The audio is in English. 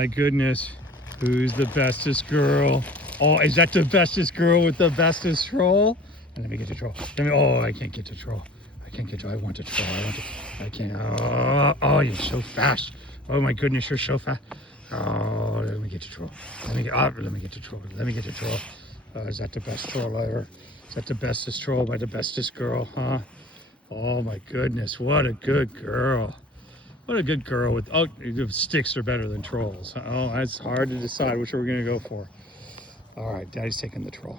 my goodness. Who's the bestest girl? Oh, is that the bestest girl with the bestest troll? And let me get the troll. Oh, I can't get the troll. I can't get to. I want the troll. I can't. Oh, you're so fast. Oh my goodness, you're so fast. Oh, let me get the troll. Let me get the troll. Let me get the troll. Is that the best troll ever? Is that the bestest troll by the bestest girl, huh? Oh my goodness, what a good girl. What a good girl with, oh, sticks are better than trolls. Oh, that's hard to decide which we're gonna go for. All right, Daddy's taking the troll.